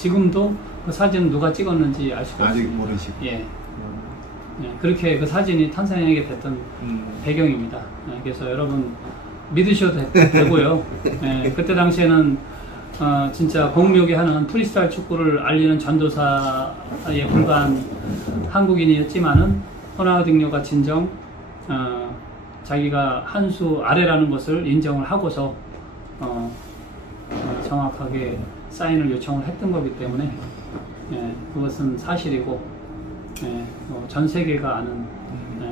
지금도 그 사진은 누가 찍었는지 알 수가 아직 없습니다. 모르시고. 예. 예. 그렇게 그 사진이 탄생하게 됐던 배경입니다. 예. 그래서 여러분 믿으셔도 되고요. 예. 그때 당시에는 진짜 공묘기 하는 프리스타일 축구를 알리는 전도사에 불과한 한국인이었지만은 호나우딩요가 진정 자기가 한 수 아래라는 것을 인정을 하고서 정확하게 사인을 요청을 했던 거기 때문에 그것은 사실이고 전 세계가 아는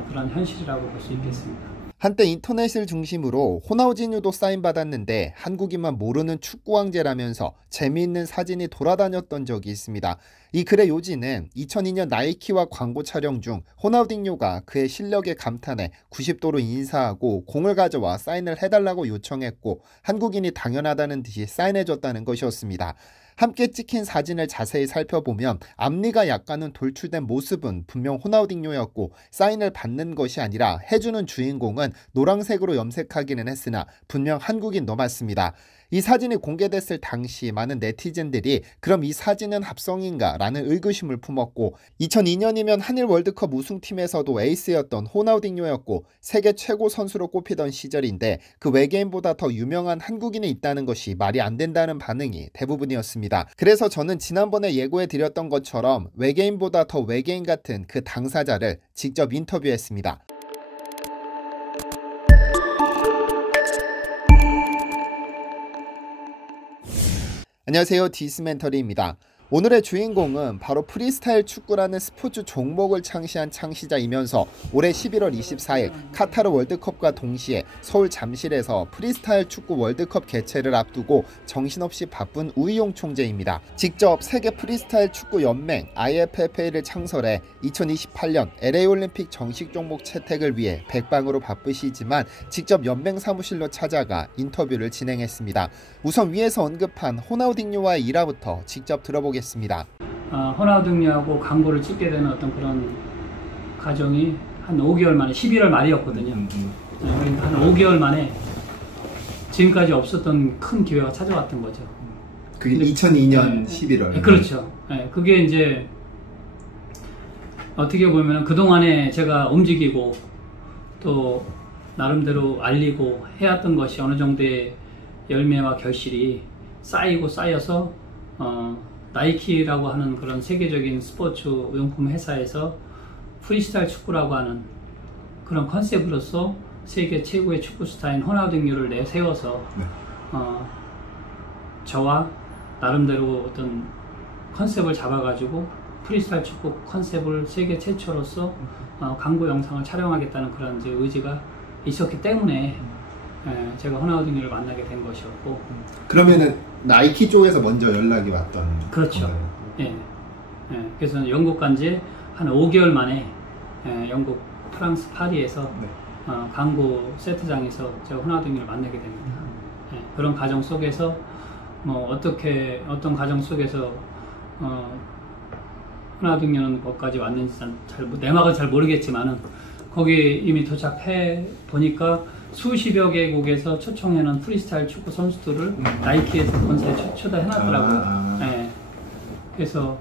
그런 현실이라고 볼 수 있겠습니다. 한때 인터넷을 중심으로 호나우지뉴도 사인받았는데 한국인만 모르는 축구 왕제라면서 재미있는 사진이 돌아다녔던 적이 있습니다. 이 글의 요지는 2002년 나이키와 광고 촬영 중 호나우딩요가 그의 실력에 감탄해 90도로 인사하고 공을 가져와 사인을 해달라고 요청했고 한국인이 당연하다는 듯이 사인해줬다는 것이었습니다. 함께 찍힌 사진을 자세히 살펴보면 앞니가 약간은 돌출된 모습은 분명 호나우딩요였고 사인을 받는 것이 아니라 해주는 주인공은 노란색으로 염색하기는 했으나 분명 한국인 맞습니다. 이 사진이 공개됐을 당시 많은 네티즌들이 그럼 이 사진은 합성인가 라는 의구심을 품었고 2002년이면 한일 월드컵 우승팀에서도 에이스였던 호나우딩요였고 세계 최고 선수로 꼽히던 시절인데 그 외계인보다 더 유명한 한국인이 있다는 것이 말이 안 된다는 반응이 대부분이었습니다. 그래서 저는 지난번에 예고해 드렸던 것처럼 외계인보다 더 외계인 같은 그 당사자를 직접 인터뷰했습니다. 안녕하세요, 디스멘터리입니다. 오늘의 주인공은 바로 프리스타일 축구라는 스포츠 종목을 창시한 창시자이면서 올해 11월 24일 카타르 월드컵과 동시에 서울 잠실에서 프리스타일 축구 월드컵 개최를 앞두고 정신없이 바쁜 우이용 총재입니다. 직접 세계 프리스타일 축구 연맹 IFFA를 창설해 2028년 LA 올림픽 정식 종목 채택을 위해 백방으로 바쁘시지만 직접 연맹 사무실로 찾아가 인터뷰를 진행했습니다. 우선 위에서 언급한 호나우딩요와의 일화부터 직접 들어보겠습니다. 호나우딩요하고 광고를 찍게 되는 어떤 그런 과정이 한 5개월 만에 11월 말이었거든요. 한 5개월 만에 지금까지 없었던 큰 기회가 찾아왔던 거죠. 그게 2002년 11월. 그렇죠. 그게 이제 어떻게 보면 그동안에 제가 움직이고 또 나름대로 알리고 해왔던 것이 어느 정도의 열매와 결실이 쌓이고 쌓여서 나이키라고 하는 그런 세계적인 스포츠 용품 회사에서 프리스타일 축구라고 하는 그런 컨셉으로서 세계 최고의 축구 스타인 호나우딩요를 내세워서 저와 나름대로 어떤 컨셉을 잡아가지고 프리스타일 축구 컨셉을 세계 최초로서 광고 영상을 촬영하겠다는 그런 이제 의지가 있었기 때문에 제가 호나우딩요를 만나게 된 것이었고. 그러면은 나이키 쪽에서 먼저 연락이 왔던. 그렇죠. 그래서 영국 간지 한 5개월 만에 영국 프랑스 파리에서 광고 세트장에서 제가 호나우딩요를 만나게 됩니다. 그런 과정 속에서 뭐 어떤 과정 속에서 호나우딩요는 거기까지 왔는지 내막은 잘 모르겠지만은 거기 이미 도착해 보니까 수십여 개국에서 초청해놓은 프리스타일 축구 선수들을 나이키에서 본사에 초대해놨더라고요. 그래서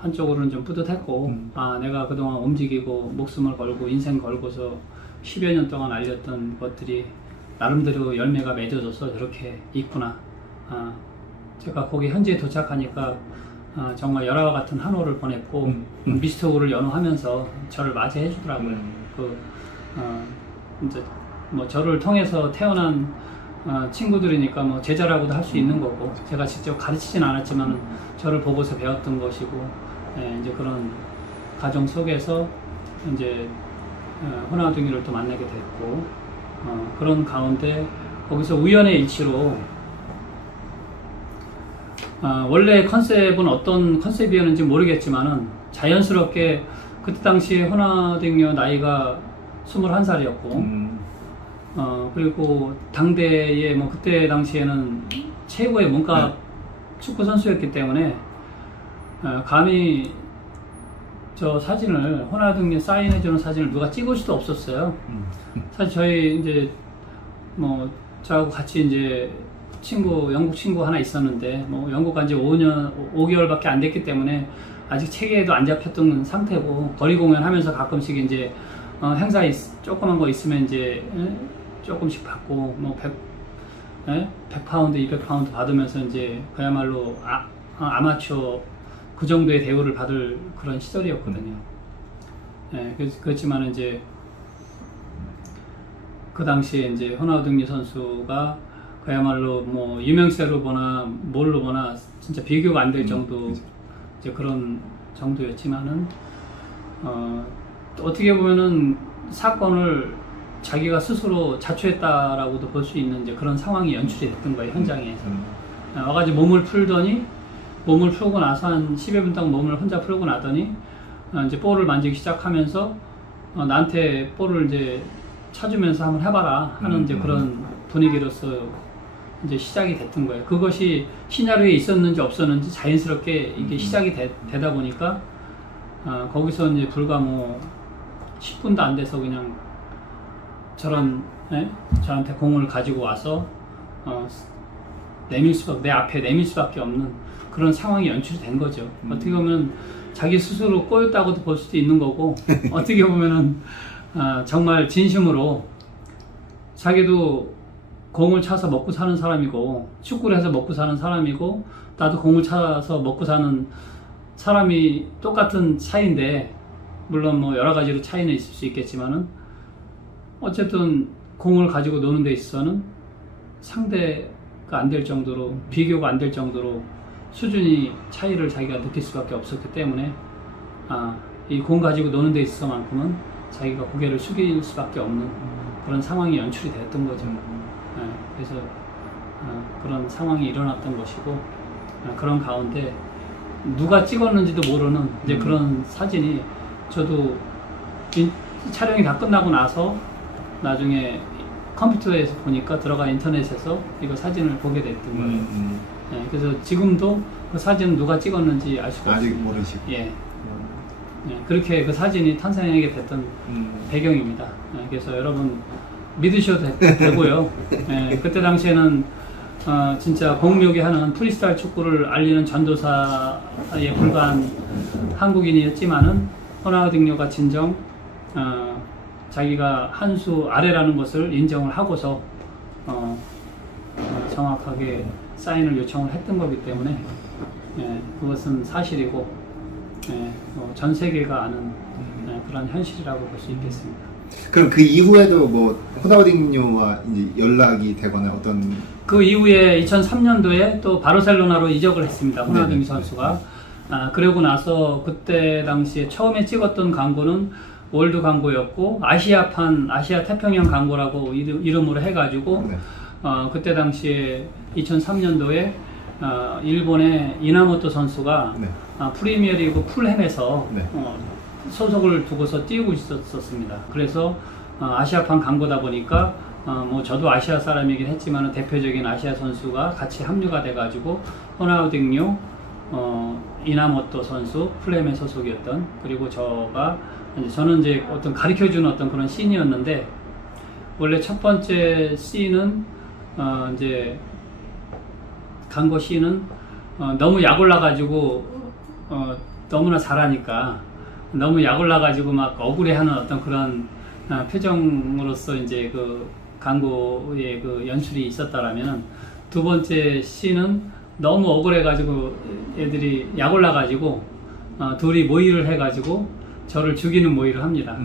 한쪽으로는 좀 뿌듯했고 내가 그동안 움직이고 목숨을 걸고 인생 걸고서 10여 년 동안 알렸던 것들이 나름대로 열매가 맺어져서 저렇게 있구나. 제가 거기 현지에 도착하니까 정말 열화와 같은 한호를 보냈고 미스터홀을 연호하면서 저를 맞이해 주더라고요. 이제 뭐 저를 통해서 태어난 친구들이니까 뭐 제자라고도 할 수 있는 거고 제가 직접 가르치진 않았지만 저를 보고서 배웠던 것이고 이제 그런 과정 속에서 이제 호나우딩요를 또 만나게 됐고 그런 가운데 거기서 우연의 일치로 원래 컨셉은 어떤 컨셉이었는지 모르겠지만은 자연스럽게 그때 당시에 호나우딩요 나이가 21살이었고 그리고 당대에 뭐 그때 당시에는 최고의 문과 축구 선수였기 때문에 감히 저 사진을 호나우딩요 사인해주는 사진을 누가 찍을 수도 없었어요. 사실 저희 이제 뭐 저하고 같이 이제 영국 친구 하나 있었는데, 뭐, 영국 간 지 5개월밖에 안 됐기 때문에 아직 체계에도 안 잡혔던 상태고, 거리 공연하면서 가끔씩 이제, 행사 조그만 거 있으면 이제, 조금씩 받고, 뭐, 100파운드, 200파운드 받으면서 이제, 그야말로 아마추어 그 정도의 대우를 받을 그런 시절이었거든요. 예, 그렇지만 이제, 그 당시에 이제 호나우딩요 선수가 그야말로 뭐 유명세로 보나 뭘로 보나 진짜 비교가 안 될 정도 이제 그런 정도였지만은 어떻게 보면은 사건을 자기가 스스로 자초했다라고도 볼 수 있는 이제 그런 상황이 연출이 됐던 거예요, 현장에서. 와가지고 몸을 풀고 나서 한 10여 분 동안 몸을 혼자 풀고 나더니 이제 볼을 만지기 시작하면서 나한테 볼을 이제 찾으면서 한번 해봐라 하는 이제 그런 분위기로서 이제 시작이 됐던 거예요. 그것이 시나리오에 있었는지 없었는지 자연스럽게 이게 시작이 되다 보니까 거기서 이제 불과 뭐 10분도 안 돼서 그냥 저한테 공을 가지고 와서 내 앞에 내밀 수밖에 없는 그런 상황이 연출이 된 거죠. 어떻게 보면 자기 스스로 꼬였다고도 볼 수도 있는 거고 어떻게 보면은 정말 진심으로 자기도 공을 차서 먹고 사는 사람이고 축구를 해서 먹고 사는 사람이고 나도 공을 차서 먹고 사는 사람이 똑같은 차이인데 물론 뭐 여러 가지로 차이는 있을 수 있겠지만은 어쨌든 공을 가지고 노는 데 있어서는 상대가 안 될 정도로 비교가 안 될 정도로 수준이 차이를 자기가 느낄 수밖에 없었기 때문에 이 공 가지고 노는 데 있어서만큼은 자기가 고개를 숙일 수밖에 없는 그런 상황이 연출이 됐던 거죠. 그래서 그런 상황이 일어났던 것이고 그런 가운데 누가 찍었는지도 모르는 이제 그런 사진이 저도 촬영이 다 끝나고 나서 나중에 컴퓨터에서 보니까 들어가 인터넷에서 이거 사진을 보게 됐던 거예요. 그래서 지금도 그 사진은 누가 찍었는지 알 수가 아직 없습니다. 모르시고. 예. 그렇게 그 사진이 탄생하게 됐던 배경입니다. 그래서 여러분 믿으셔도 되고요. 그때 당시에는 진짜 공묘기 하는 프리스타일 축구를 알리는 전도사에 불과한 한국인이었지만은 호나우딩요가 진정 자기가 한 수 아래라는 것을 인정을 하고서 정확하게 사인을 요청을 했던 거기 때문에 그것은 사실이고 전 세계가 아는 그런 현실이라고 볼 수 있겠습니다. 그럼 그 이후에도 뭐 호나우딩요와 이제 연락이 되거나 어떤 그 이후에 2003년도에 또 바르셀로나로 이적을 했습니다. 호나우딩요 선수가. 그러고 나서 그때 당시에 처음에 찍었던 광고는 월드 광고였고 아시아 태평양 광고라고 이름으로 해가지고 그때 당시에 2003년도에 일본의 이나모토 선수가 프리미어리그 풀햄에서 소속을 두고서 뛰고 있었습니다. 그래서 아시아판 광고다 보니까 뭐 저도 아시아 사람이긴 했지만 대표적인 아시아 선수가 같이 합류가 돼가지고 호나우딩요, 이나모토 선수 풀햄의 소속이었던 그리고 저는 이제 어떤 가르쳐주는 어떤 그런 씬이었는데 원래 첫 번째 씬은 이제 광고 씬은 너무 약 올라가지고 너무나 잘하니까 너무 약 올라가지고 막 억울해하는 어떤 그런 표정으로서 이제 그 광고의 그 연출이 있었다라면 두 번째 씬은 너무 억울해가지고 애들이 약 올라가지고 둘이 모의를 해가지고 저를 죽이는 모의를 합니다.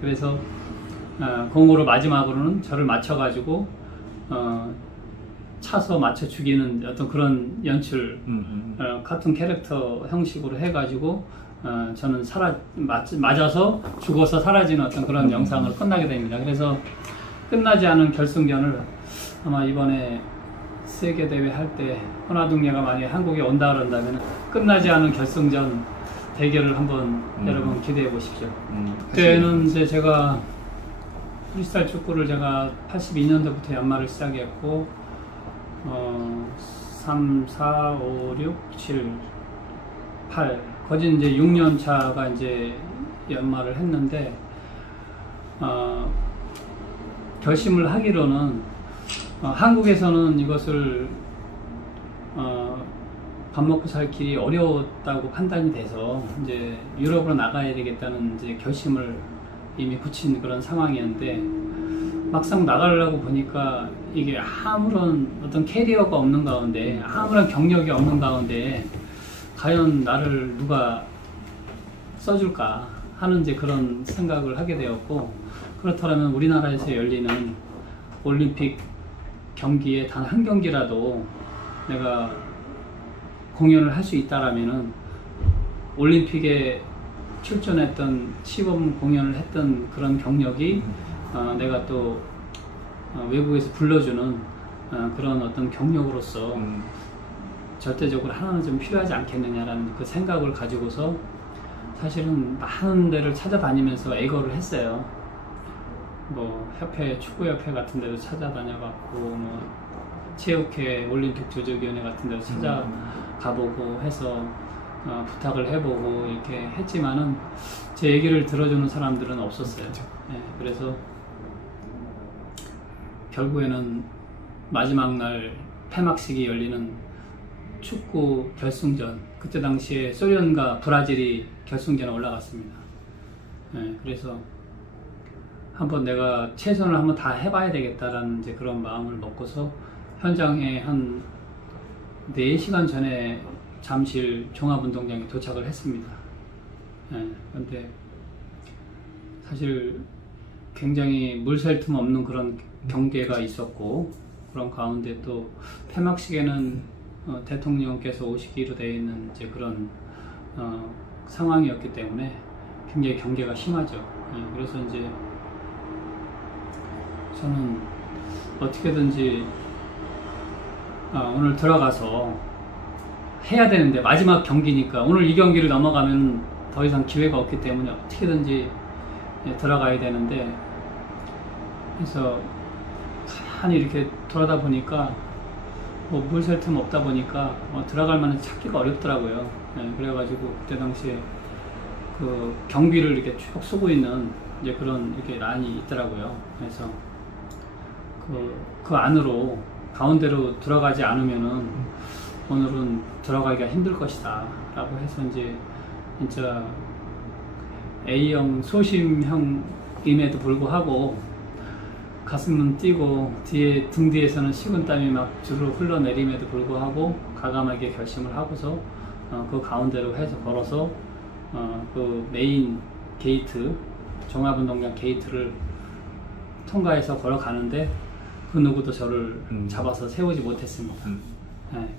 그래서 공으로 마지막으로는 저를 맞춰가지고 차서 맞춰 죽이는 어떤 그런 연출, 카툰 캐릭터 형식으로 해가지고 저는 맞아서 죽어서 사라지는 어떤 그런 영상으로 끝나게 됩니다. 그래서 끝나지 않은 결승전을 아마 이번에 세계대회 할 때 호나우딩요가 만약에 한국에 온다 그런다면 끝나지 않은 결승전 대결을 한번 여러분 기대해 보십시오. 그때는 이제 제가 프리스타일 축구를 제가 82년도부터 연말을 시작했고 3, 4, 5, 6, 7, 8 거진 이제 6년 차가 이제 연말을 했는데 결심을 하기로는 한국에서는 이것을 밥 먹고 살 길이 어려웠다고 판단이 돼서 이제 유럽으로 나가야 되겠다는 이제 결심을 이미 굳힌 그런 상황이었는데, 막상 나가려고 보니까 이게 아무런 어떤 캐리어가 없는 가운데, 아무런 경력이 없는 가운데 과연 나를 누가 써줄까 하는 이제 그런 생각을 하게 되었고, 그렇다면 우리나라에서 열리는 올림픽 경기에 단 한 경기라도 내가 공연을 할 수 있다라면은 올림픽에 출전했던 시범 공연을 했던 그런 경력이 내가 또 외국에서 불러주는 그런 어떤 경력으로서 절대적으로 하나는 좀 필요하지 않겠느냐라는 그 생각을 가지고서 사실은 많은 데를 찾아다니면서 애거를 했어요. 뭐 협회, 축구협회 같은 데도 찾아다녀봤고, 뭐 체육회, 올림픽 조직위원회 같은 데도 찾아가보고 해서 부탁을 해보고 이렇게 했지만은 제 얘기를 들어주는 사람들은 없었어요. 네, 그래서 결국에는 마지막 날 폐막식이 열리는 축구 결승전, 그때 당시에 소련과 브라질이 결승전에 올라갔습니다. 네, 그래서 한번 내가 최선을 한번 다 해봐야 되겠다라는 이제 그런 마음을 먹고서 현장에 한 4시간 전에 잠실 종합운동장에 도착을 했습니다. 그런데 사실 굉장히 물샐 틈 없는 그런 경계가 있었고, 그런 가운데 또 폐막식에는 대통령께서 오시기로 되어 있는 이제 그런 상황이었기 때문에 굉장히 경계가 심하죠. 그래서 이제 저는 어떻게든지 오늘 들어가서 해야 되는데, 마지막 경기니까 오늘 이 경기를 넘어가면 더 이상 기회가 없기 때문에 어떻게든지 들어가야 되는데, 그래서 가만히 이렇게 돌아다 보니까 뭐 물샐 틈 없다 보니까 들어갈 만한 찾기가 어렵더라고요. 그래가지고 그때 당시에 그 경비를 이렇게 쭉 쏘고 있는 이제 그런 이렇게 란이 있더라고요. 그래서 그 안으로 가운데로 들어가지 않으면은 오늘은 들어가기가 힘들 것이다 라고 해서 이제 진짜 A형 소심형임에도 불구하고 가슴은 뛰고 등 뒤에서는 식은땀이 막 주르르 흘러내림에도 불구하고 과감하게 결심을 하고서 그 가운데로 해서 걸어서 그 메인 게이트, 종합운동장 게이트를 통과해서 걸어가는데 그 누구도 저를 잡아서 세우지 못했습니다.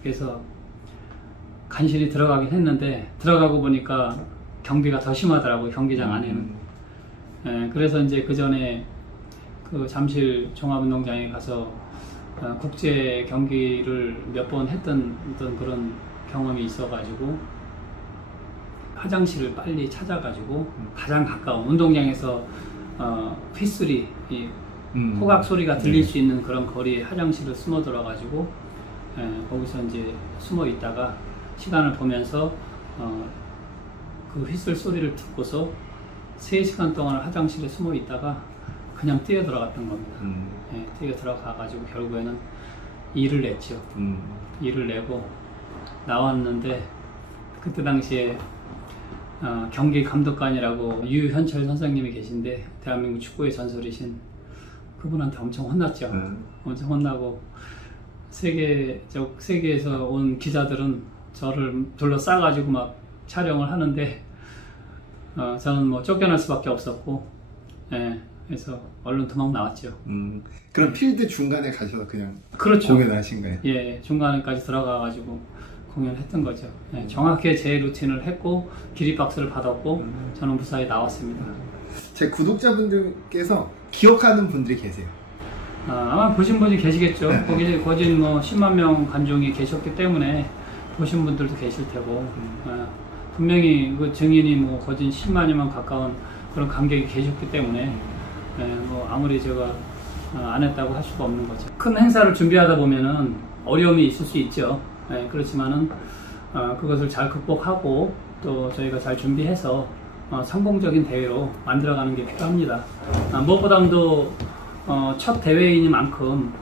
그래서 간신히 들어가긴 했는데, 들어가고 보니까 경비가 더 심하더라고요, 경기장 안에는. 그래서 이제 그 전에 그 잠실 종합운동장에 가서 국제 경기를 몇 번 했던 어떤 그런 경험이 있어가지고 화장실을 빨리 찾아가지고 가장 가까운 운동장에서 휘소리, 호각 소리가 들릴 수 있는 그런 거리에 화장실을 숨어 들어가지고 거기서 이제 숨어 있다가 시간을 보면서 그 휘슬 소리를 듣고서 3시간 동안 화장실에 숨어 있다가 그냥 뛰어 들어갔던 겁니다. 뛰어 들어가가지고 결국에는 2를 냈죠. 2를 내고 나왔는데, 그때 당시에 경기 감독관이라고 유현철 선생님이 계신데, 대한민국 축구의 전설이신 그분한테 엄청 혼났죠. 엄청 혼나고 세계에서 온 기자들은 저를 둘러싸가지고 막 촬영을 하는데 저는 뭐 쫓겨날 수밖에 없었고, 그래서 얼른 도망 나왔죠. 그럼 필드 중간에 가셔서 그냥 그렇죠. 공연하신 거예요? 예, 중간까지 들어가가지고 공연했던 거죠. 정확히 제 루틴을 했고 기립박수를 받았고 저는 무사히 나왔습니다. 제 구독자분들께서 기억하는 분들이 계세요? 아마 보신 분이 계시겠죠. 거기 뭐 10만 명 관중이 계셨기 때문에 보신 분들도 계실 테고, 분명히 그 증인이 뭐 거진 10만여만 가까운 그런 관객이 계셨기 때문에 뭐 아무리 제가 안 했다고 할 수가 없는 거죠. 큰 행사를 준비하다 보면은 어려움이 있을 수 있죠. 그렇지만은 그것을 잘 극복하고 또 저희가 잘 준비해서 성공적인 대회로 만들어가는 게 필요합니다. 무엇보다도 첫 대회이니만큼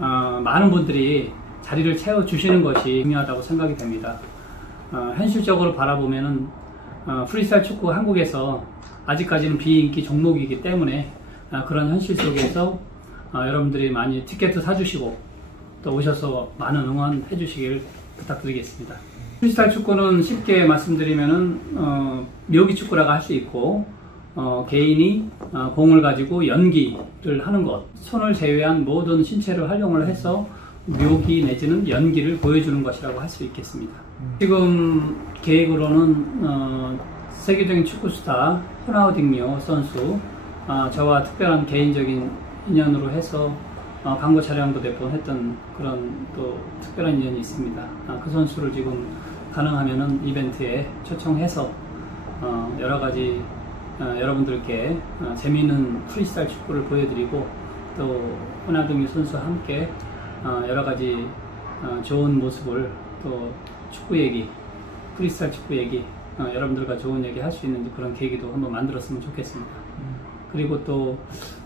많은 분들이 자리를 채워주시는 것이 중요하다고 생각이 됩니다. 현실적으로 바라보면은 프리스타일 축구 한국에서 아직까지는 비인기 종목이기 때문에 그런 현실 속에서 여러분들이 많이 티켓도 사주시고 또 오셔서 많은 응원해 주시길 부탁드리겠습니다. 프리스타일 축구는 쉽게 말씀드리면은 묘기 축구라고 할 수 있고 개인이 공을 가지고 연기를 하는 것, 손을 제외한 모든 신체를 활용을 해서 묘기 내지는 연기를 보여주는 것이라고 할 수 있겠습니다. 지금 계획으로는 세계적인 축구 스타 호나우딩요 선수, 저와 특별한 개인적인 인연으로 해서 광고 촬영도 몇 번 했던 그런 또 특별한 인연이 있습니다. 그 선수를 지금 가능하면은 이벤트에 초청해서 여러 가지 여러분들께 재미있는 프리스타일 축구를 보여드리고 또 호나우딩요 선수와 함께 여러 가지 좋은 모습을 또 축구 얘기, 프리스타일 축구 얘기, 여러분들과 좋은 얘기 할 수 있는 그런 계기도 한번 만들었으면 좋겠습니다. 그리고 또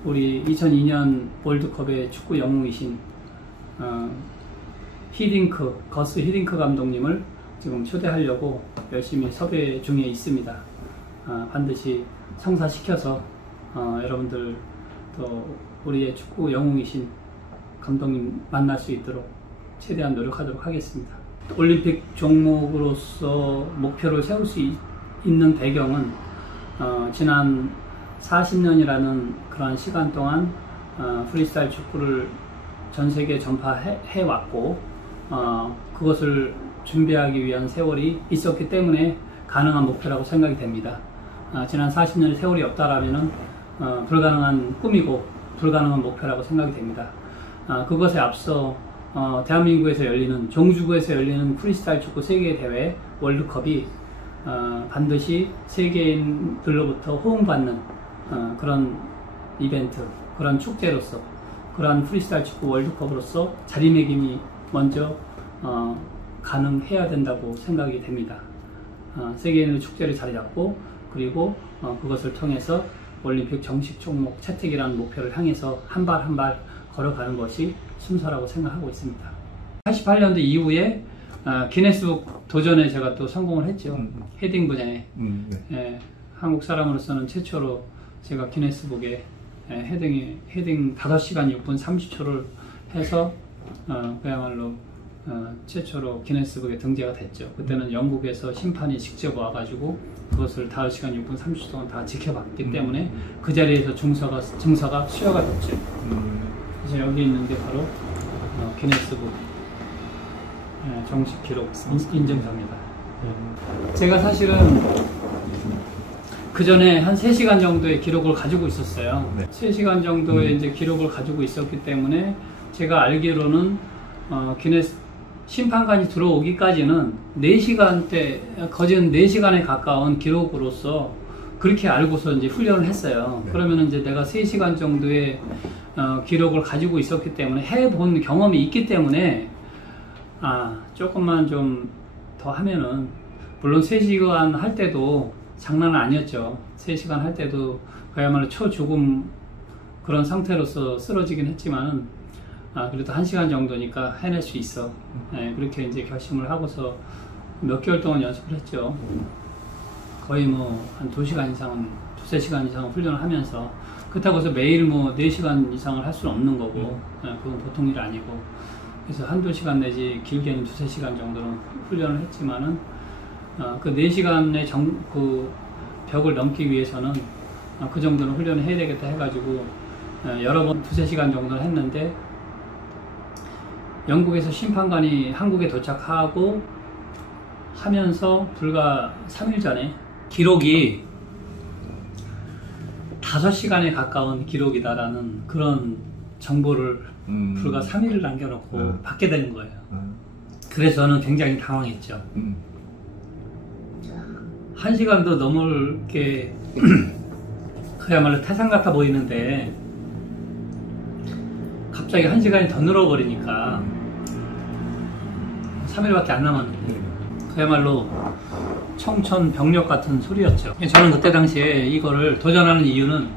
우리 2002년 월드컵의 축구 영웅이신 거스 히딩크 감독님을 지금 초대하려고 열심히 섭외 중에 있습니다. 반드시 성사시켜서 여러분들 또 우리의 축구 영웅이신 감독님 만날 수 있도록 최대한 노력하도록 하겠습니다. 올림픽 종목으로서 목표를 세울 수 있는 배경은 지난 40년이라는 그러한 시간 동안 프리스타일 축구를 전 세계에 전파해 왔고 그것을 준비하기 위한 세월이 있었기 때문에 가능한 목표라고 생각이 됩니다. 지난 40년의 세월이 없다라면은 불가능한 꿈이고 불가능한 목표라고 생각이 됩니다. 그것에 앞서 대한민국에서 열리는 종주구에서 열리는 프리스타일 축구 세계대회 월드컵이 반드시 세계인들로부터 호응받는 그런 이벤트, 그런 축제로서 그런 프리스타일 축구 월드컵으로서 자리매김이 먼저 가능해야 된다고 생각이 됩니다. 세계인의 축제를 자리잡고 그리고 그것을 통해서 올림픽 정식 종목 채택이라는 목표를 향해서 한 발 한 발 걸어가는 것이 순서라고 생각하고 있습니다. 88년도 이후에 기네스북 도전에 제가 또 성공을 했죠. 헤딩 분야에. 네. 한국 사람으로서는 최초로 제가 기네스북에 헤딩 5시간 6분 30초를 해서 그야말로 최초로 기네스북에 등재가 됐죠. 그때는 영국에서 심판이 직접 와가지고 그것을 5시간 6분 30초 동안 다 지켜봤기 때문에 그 자리에서 증서가 수여가 됐죠. 그래서 여기 있는 게 바로 기네스북 정식 기록 인증서입니다. 제가 사실은 그 전에 한 3시간 정도의 기록을 가지고 있었어요. 3시간 정도의 이제 기록을 가지고 있었기 때문에 제가 알기로는 심판관이 들어오기까지는 4시간대, 거진 4시간에 가까운 기록으로서 그렇게 알고서 이제 훈련을 했어요. 그러면 이제 내가 3시간 정도의 기록을 가지고 있었기 때문에 해본 경험이 있기 때문에 조금만 좀 더 하면은, 물론 3시간 할 때도 장난은 아니었죠. 3시간 할 때도 그야말로 초죽음 그런 상태로서 쓰러지긴 했지만은 그래도 1시간 정도니까 해낼 수 있어. 네, 그렇게 이제 결심을 하고서 몇 개월 동안 연습을 했죠. 거의 뭐 한 2시간 이상은, 2-3시간 이상은 훈련을 하면서, 그렇다고 해서 매일 뭐 4시간 이상을 할 수는 없는 거고, 그건 보통 일 아니고, 그래서 1-2시간 내지 길게는 2-3시간 정도는 훈련을 했지만은, 그 4시간의 그 벽을 넘기 위해서는 그 정도는 훈련을 해야 되겠다 해가지고, 여러 번 2-3시간 정도는 했는데, 영국에서 심판관이 한국에 도착하고 하면서 불과 3일 전에 기록이 5시간에 가까운 기록이다라는 그런 정보를 불과 3일을 남겨놓고 받게 되는 거예요. 그래서 저는 굉장히 당황했죠. 1시간도 넘을 게 그야말로 태산 같아 보이는데 갑자기 1시간이 더 늘어버리니까 3일밖에 안 남았는데 그야말로 청천벽력 같은 소리였죠. 저는 그때 당시에 이거를 도전하는 이유는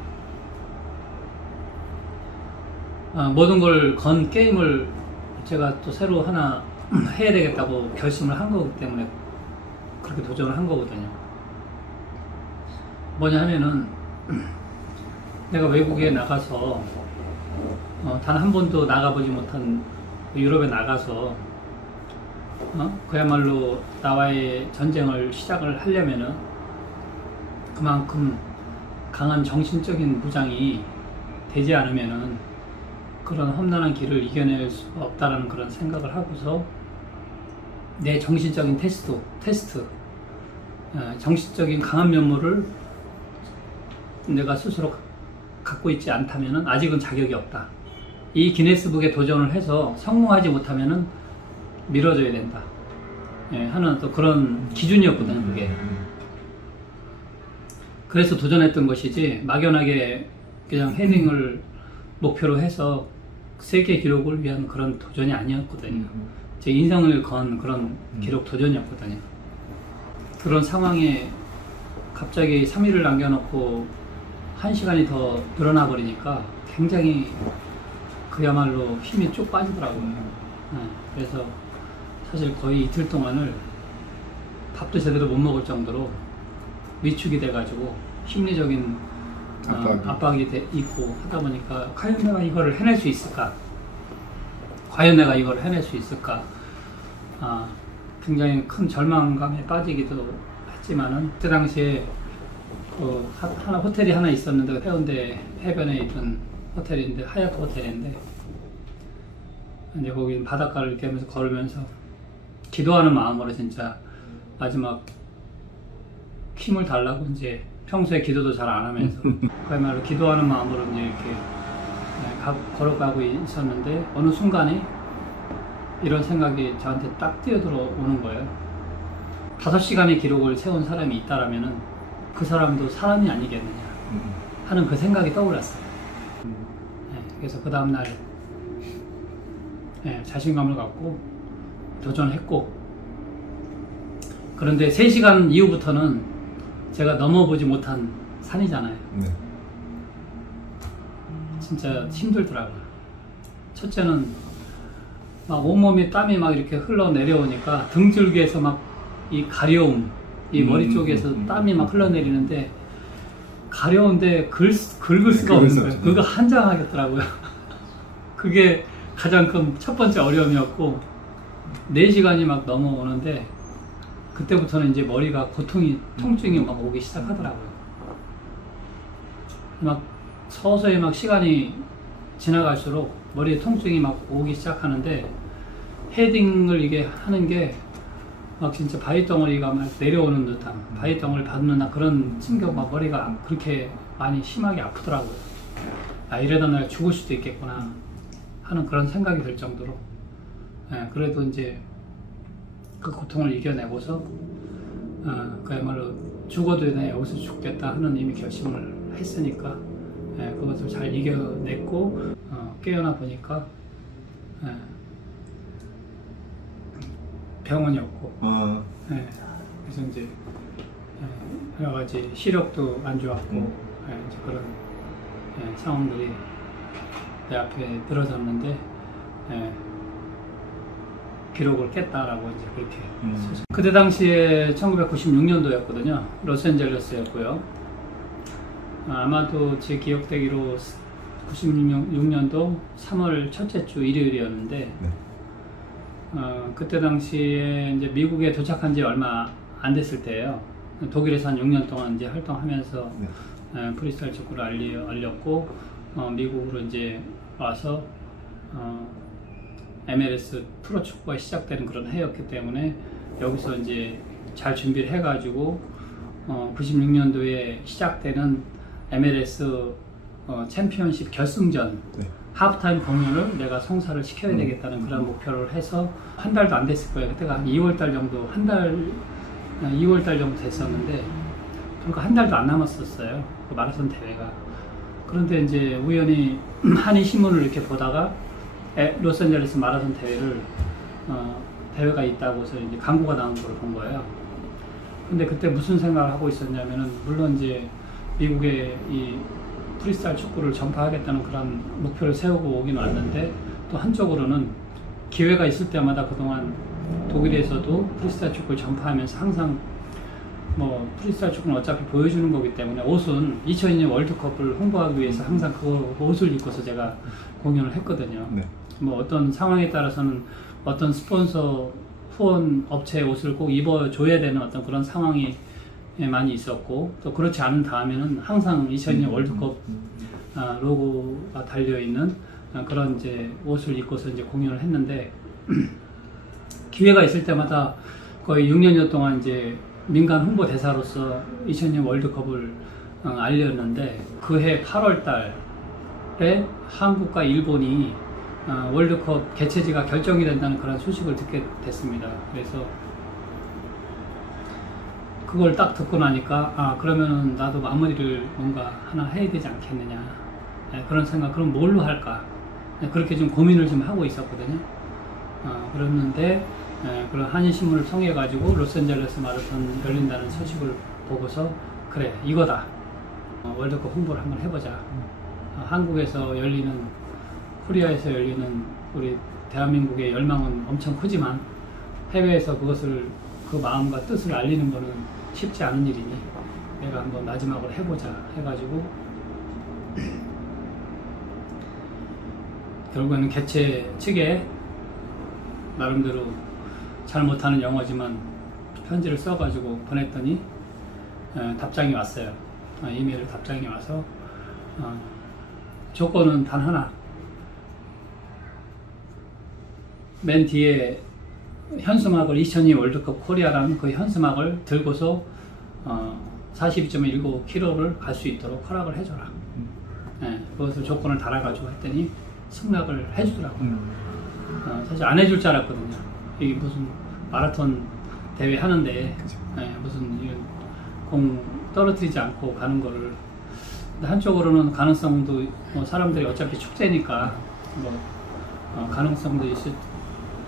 모든 걸 건 게임을 제가 또 새로 하나 해야 되겠다고 결심을 한 거기 때문에 그렇게 도전을 한 거거든요. 뭐냐 하면은 내가 외국에 나가서 단 한 번도 나가보지 못한 유럽에 나가서 그야말로 나와의 전쟁을 시작을 하려면은 그만큼 강한 정신적인 무장이 되지 않으면은 그런 험난한 길을 이겨낼 수가 없다라는 그런 생각을 하고서 내 정신적인 테스트, 정신적인 강한 면모를 내가 스스로 갖고 있지 않다면은 아직은 자격이 없다. 이 기네스북에 도전을 해서 성공하지 못하면은 미뤄져야 된다. 하는 또 그런 기준이었거든요, 그게. 그래서 도전했던 것이지 막연하게 그냥 헤딩을 목표로 해서 세계 기록을 위한 그런 도전이 아니었거든요. 제 인생을 건 그런 기록 도전이었거든요. 그런 상황에 갑자기 3일을 남겨놓고 1시간이 더 늘어나 버리니까 굉장히 그야말로 힘이 쭉 빠지더라고요. 그래서 사실 거의 이틀 동안을 밥도 제대로 못 먹을 정도로 위축이 돼가지고 심리적인 압박이 있고 하다 보니까 과연 내가 이거를 해낼 수 있을까? 과연 내가 이걸 해낼 수 있을까? 굉장히 큰 절망감에 빠지기도 했지만은 그때 당시에 호텔이 하나 있었는데 해운대 해변에 있던 호텔인데 하얏트 호텔인데 이제 거기 바닷가를 이렇게 하면서 걸으면서 기도하는 마음으로 진짜 마지막 힘을 달라고 이제 평소에 기도도 잘 안 하면서 그야말로 기도하는 마음으로 이제 이렇게 걸어가고 있었는데 어느 순간에 이런 생각이 저한테 딱 뛰어들어 오는 거예요. 5시간의 기록을 세운 사람이 있다라면은 그 사람도 사람이 아니겠느냐 하는 그 생각이 떠올랐어요. 그래서 그 다음날 자신감을 갖고 도전했고, 그런데 3시간 이후부터는 제가 넘어보지 못한 산이잖아요. 네. 진짜 힘들더라고요. 첫째는 막 온몸에 땀이 막 이렇게 흘러내려오니까 등줄기에서 막 이 가려움, 이 머리 쪽에서 땀이 막 흘러내리는데 가려운데 긁을 수가 없는 거예요. 그거 한장하겠더라고요. 그게 가장 큰 첫 번째 어려움이었고, 4시간이 막 넘어오는데 그때부터는 이제 머리가 통증이 막 오기 시작하더라고요. 막 서서히 막 시간이 지나갈수록 머리에 통증이 막 오기 시작하는데 헤딩을 이게 하는 게 막 진짜 바위덩어리가 막 내려오는 듯한, 바위덩어리를 밟는 그런 충격과 머리가 그렇게 많이 심하게 아프더라고요. 이러다 내가 죽을 수도 있겠구나 하는 그런 생각이 들 정도로, 그래도 이제 그 고통을 이겨내고서 그야말로 죽어도 내가 여기서 죽겠다 하는 이미 결심을 했으니까 그것을 잘 이겨냈고, 깨어나 보니까 병원이었고, 그래서 이제 여러 가지 시력도 안 좋았고, 이제 그런 상황들이 내 앞에 늘어졌는데 기록을 깼다라고 이제 그렇게 그때 당시에 1996년도였거든요. 로스앤젤레스였고요. 아마도 제 기억되기로 96년도 3월 첫째 주 일요일이었는데, 그때 당시에 이제 미국에 도착한 지 얼마 안 됐을 때예요. 독일에서 한 6년 동안 이제 활동하면서 프리스타일 축구를 알렸고, 미국으로 이제 와서 MLS 프로 축구가 시작되는 그런 해였기 때문에 여기서 이제 잘 준비를 해가지고 96년도에 시작되는 MLS 챔피언십 결승전 하프타임 공연을 내가 성사를 시켜야 되겠다는 그런 목표를 해서 한 달도 안 됐을 거예요. 그때가 한 2월달 정도, 2월달 정도 됐었는데, 그러니까 한 달도 안 남았었어요, 그 마라톤 대회가. 그런데 이제 우연히 한인신문을 이렇게 보다가 로스앤젤레스 마라톤 대회를 대회가 있다고 해서 이제 광고가 나온 걸 본 거예요. 근데 그때 무슨 생각을 하고 있었냐면은, 물론 이제 미국의 이 프리스타일 축구를 전파하겠다는 그런 목표를 세우고 오긴 왔는데, 또 한쪽으로는 기회가 있을 때마다 그동안 독일에서도 프리스타일 축구를 전파하면서 항상 뭐 프리스타일 축구는 어차피 보여주는 거기 때문에 옷은 2002년 월드컵을 홍보하기 위해서 항상 그 옷을 입고서 제가 공연을 했거든요. 네. 뭐 어떤 상황에 따라서는 어떤 스폰서 후원 업체의 옷을 꼭 입어줘야 되는 어떤 그런 상황이 많이 있었고, 또 그렇지 않은 다음에는 항상 2002년 월드컵 로고가 달려있는 그런 이제 옷을 입고서 이제 공연을 했는데, 기회가 있을 때마다 거의 6년여 동안 이제 민간 홍보 대사로서 2002년 월드컵을 알렸는데, 그해 8월 달에 한국과 일본이 월드컵 개최지가 결정이 된다는 그런 소식을 듣게 됐습니다. 그래서 그걸 딱 듣고 나니까 그러면 나도 마무리를 뭔가 하나 해야 되지 않겠느냐, 그런 생각. 그럼 뭘로 할까, 그렇게 좀 고민을 좀 하고 있었거든요. 그랬는데 그런 한인신문을 통해 가지고 로스앤젤레스 마라톤 열린다는 소식을 보고서, 그래 이거다, 월드컵 홍보를 한번 해보자. 한국에서 열리는, 코리아에서 열리는 우리 대한민국의 열망은 엄청 크지만 해외에서 그것을, 그 마음과 뜻을 알리는 거는 쉽지 않은 일이니 내가 한번 마지막으로 해보자 해가지고 결국에는 개최 측에 나름대로 잘 못하는 영어지만 편지를 써가지고 보냈더니 답장이 왔어요. 이메일 답장이 와서 조건은 단 하나, 맨 뒤에 현수막을 2002 월드컵 코리아라는 그 현수막을 들고서 42.19km를 갈 수 있도록 허락을 해줘라. 그것을 조건을 달아가지고 했더니 승낙을 해주더라고요. 사실 안 해줄 줄 알았거든요. 이게 무슨 마라톤 대회 하는데 무슨 공 떨어뜨리지 않고 가는 거를. 근데 한쪽으로는 가능성도, 뭐 사람들이 어차피 축제니까 뭐 가능성도 있을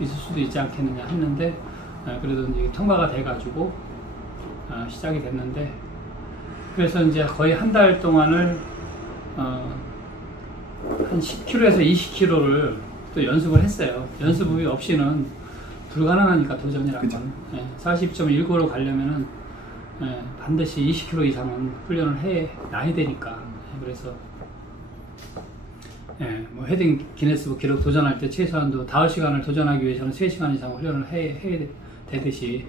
수도 있지 않겠느냐 했는데, 그래도 이제 통과가 돼가지고 시작이 됐는데, 그래서 이제 거의 한 달 동안을 한 10km에서 20km를 또 연습을 했어요. 연습이 없이는 불가능하니까, 도전이라는 건. 40.19로 가려면은 반드시 20km 이상은 훈련을 해놔야 되니까. 그래서 뭐 헤딩 기네스북 기록 도전할 때 최소한도 5시간을 도전하기 위해서는 3시간 이상 훈련을 해야 되듯이,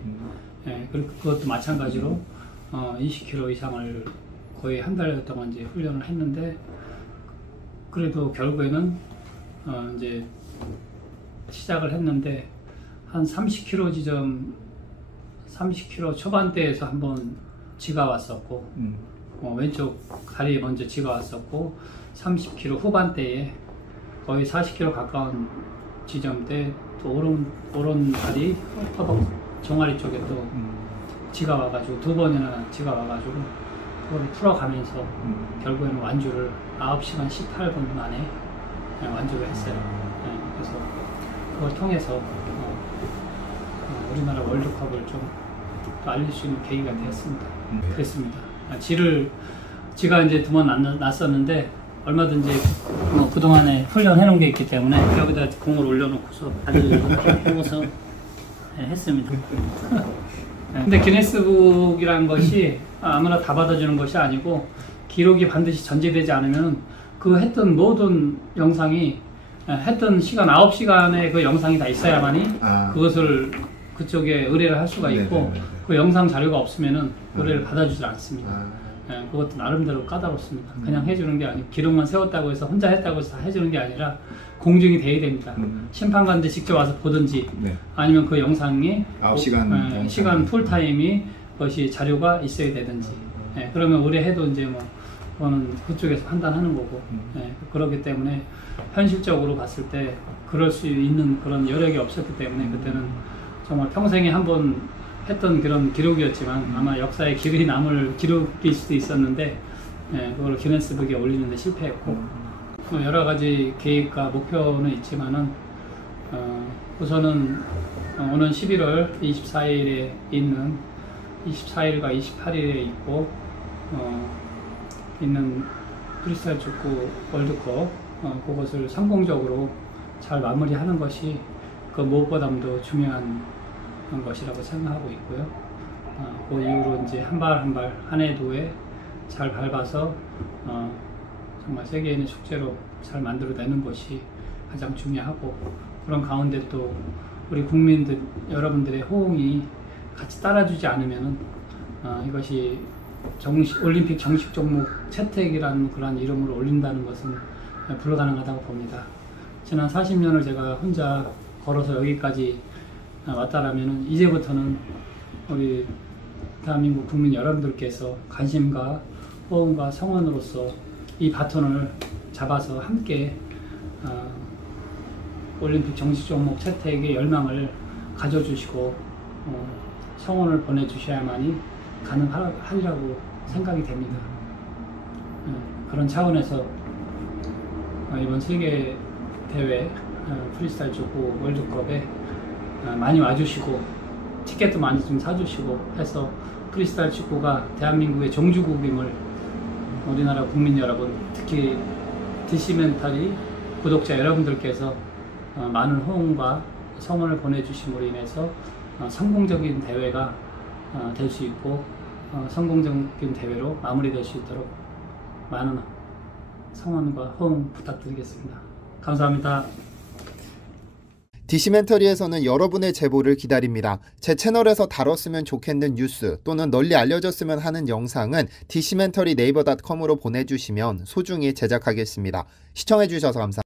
그것도 마찬가지로 20km 이상을 거의 한 달 동안 이제 훈련을 했는데, 그래도 결국에는 이제 시작을 했는데 한 30km 지점, 30km 초반대에서 한번 지가 왔었고, 왼쪽 다리에 먼저 지가 왔었고, 30km 후반대에 거의 40km 가까운 지점대 또 오른 다리 허벅 종아리 쪽에 또 지가 와가지고 2번이나 지가 와가지고 그거를 풀어가면서 결국에는 완주를 9시간 18분 만에 완주를 했어요. 그래서 그걸 통해서 우리나라 월드컵을 좀 또 알릴 수 있는 계기가 되었습니다. 그랬습니다. 지가 이제 2번 났었는데, 얼마든지 뭐 그동안에 훈련해 놓은 게 있기 때문에 여기다 공을 올려놓고서 아주 해서 했습니다. 근데 기네스북이라는 것이 아무나 다 받아주는 것이 아니고, 기록이 반드시 전제되지 않으면 그 했던 모든 영상이, 했던 시간 9시간의 그 영상이 다 있어야만이 그것을 그쪽에 의뢰를 할 수가 있고, 그 영상 자료가 없으면은 의뢰를 받아주질 않습니다. 그것도 나름대로 까다롭습니다. 그냥 해주는 게 아니고, 기록만 세웠다고 해서 혼자 했다고 해서 다 해주는 게 아니라 공증이 돼야 됩니다. 심판관들 직접 와서 보든지, 아니면 그 영상이 9시간 시간 풀타임이 그것이 자료가 있어야 되든지, 그러면 의뢰해도 이제 뭐 그거는 그쪽에서 판단하는 거고, 그렇기 때문에 현실적으로 봤을 때 그럴 수 있는 그런 여력이 없었기 때문에 그때는 정말 평생에 한 번 했던 그런 기록이었지만 아마 역사에 길이 남을 기록일 수도 있었는데, 그걸 기네스북에 올리는데 실패했고, 여러 가지 계획과 목표는 있지만은 우선은 오는 11월 24일에 있는 24일과 28일에 있고 있는 프리스타일 축구 월드컵 그것을 성공적으로 잘 마무리하는 것이 그 무엇보다도 중요한 것이라고 생각하고 있고요. 그 이후로 이제 한 발 한 발 한 해 두 해 잘 밟아서 정말 세계인의 축제로 잘 만들어내는 것이 가장 중요하고, 그런 가운데 또 우리 국민들 여러분들의 호응이 같이 따라주지 않으면은 이것이 올림픽 정식 종목 채택이라는 그러한 이름으로 올린다는 것은 불가능하다고 봅니다. 지난 40년을 제가 혼자 걸어서 여기까지 왔다라면은 이제부터는 우리 대한민국 국민 여러분들께서 관심과 호응과 성원으로서 이 바톤을 잡아서 함께 올림픽 정식 종목 채택의 열망을 가져주시고 성원을 보내주셔야만이 가능하리라고 생각이 됩니다. 그런 차원에서 이번 세계 대회 프리스타일 축구 월드컵에 많이 와주시고 티켓도 많이 좀 사주시고 해서 프리스타일 축구가 대한민국의 종주국임을 우리나라 국민 여러분, 특히 디시멘터리 구독자 여러분들께서 많은 호응과 성원을 보내주심으로 인해서 성공적인 대회가 될 수 있고 성공적인 대회로 마무리될 수 있도록 많은 성원과 호응 부탁드리겠습니다. 감사합니다. 디시멘터리에서는 여러분의 제보를 기다립니다. 제 채널에서 다뤘으면 좋겠는 뉴스 또는 널리 알려졌으면 하는 영상은 디시멘터리 네이버.com으로 보내주시면 소중히 제작하겠습니다. 시청해주셔서 감사합니다.